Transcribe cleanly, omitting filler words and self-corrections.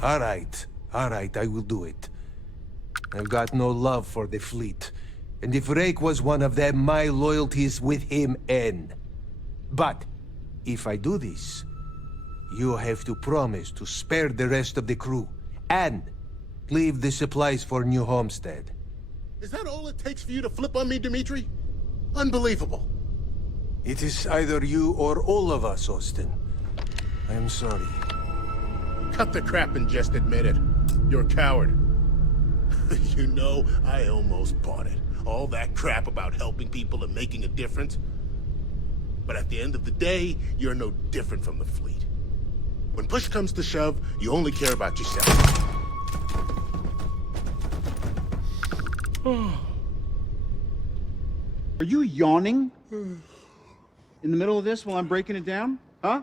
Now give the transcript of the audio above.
All right, I will do it. I've got no love for the fleet. And if Rake was one of them, my loyalties with him end. But, if I do this, you have to promise to spare the rest of the crew, and leave the supplies for New Homestead. Is that all it takes for you to flip on me, Dimitri? Unbelievable. It is either you or all of us, Austin. I am sorry. Cut the crap and just admit it. You're a coward. You know, I almost bought it. All that crap about helping people and making a difference. But at the end of the day, you're no different from the fleet. When push comes to shove, you only care about yourself. Are you yawning in the middle of this while I'm breaking it down? Huh?